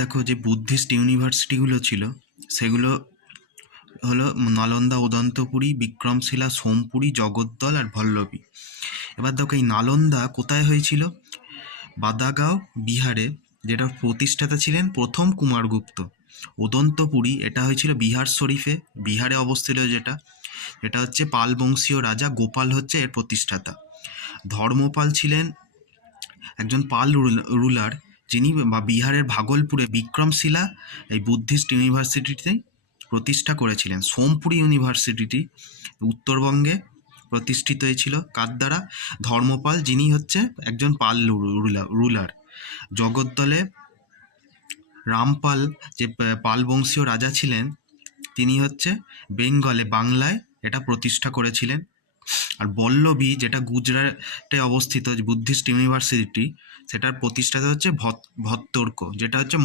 দেখো, যে বুদ্ধিস্ট ইউনিভার্সিটিগুলো ছিল সেগুলো হলো নালন্দা, উদন্তপুরী, বিক্রমশিলা, সোমপুরী, জগদ্দল আর ভল্লভী। এবার দেখো, এই নালন্দা কোথায় হয়েছিল? বাদাগাঁও, বিহারে, যেটার প্রতিষ্ঠাতা ছিলেন প্রথম কুমারগুপ্ত। উদন্তপুরী, এটা হয়েছিল বিহার শরীফে, বিহারে অবস্থিত, যেটা এটা হচ্ছে পাল বংশীয় রাজা গোপাল হচ্ছে এর প্রতিষ্ঠাতা। ধর্মপাল ছিলেন একজন পাল রুলার, যিনি বিহারের ভাগলপুরে বিক্রমশিলা এই বুদ্ধিস্ট ইউনিভার্সিটিতে প্রতিষ্ঠা করেছিলেন। সোমপুরি ইউনিভার্সিটিটি উত্তরবঙ্গে প্রতিষ্ঠিত হয়েছিল কার দ্বারা? ধর্মপাল, যিনি হচ্ছে একজন পাল রুলার। জগদ্দলে রামপাল, যে পাল বংশীয় রাজা ছিলেন, তিনি হচ্ছে বেঙ্গলে, বাংলায় এটা প্রতিষ্ঠা করেছিলেন। আর বল্লভী, যেটা গুজরাটে অবস্থিত, যে বুদ্ধিস্ট ইউনিভার্সিটি, সেটার প্রতিষ্ঠাতা হচ্ছে ভত্তর্ক, যেটা হচ্ছে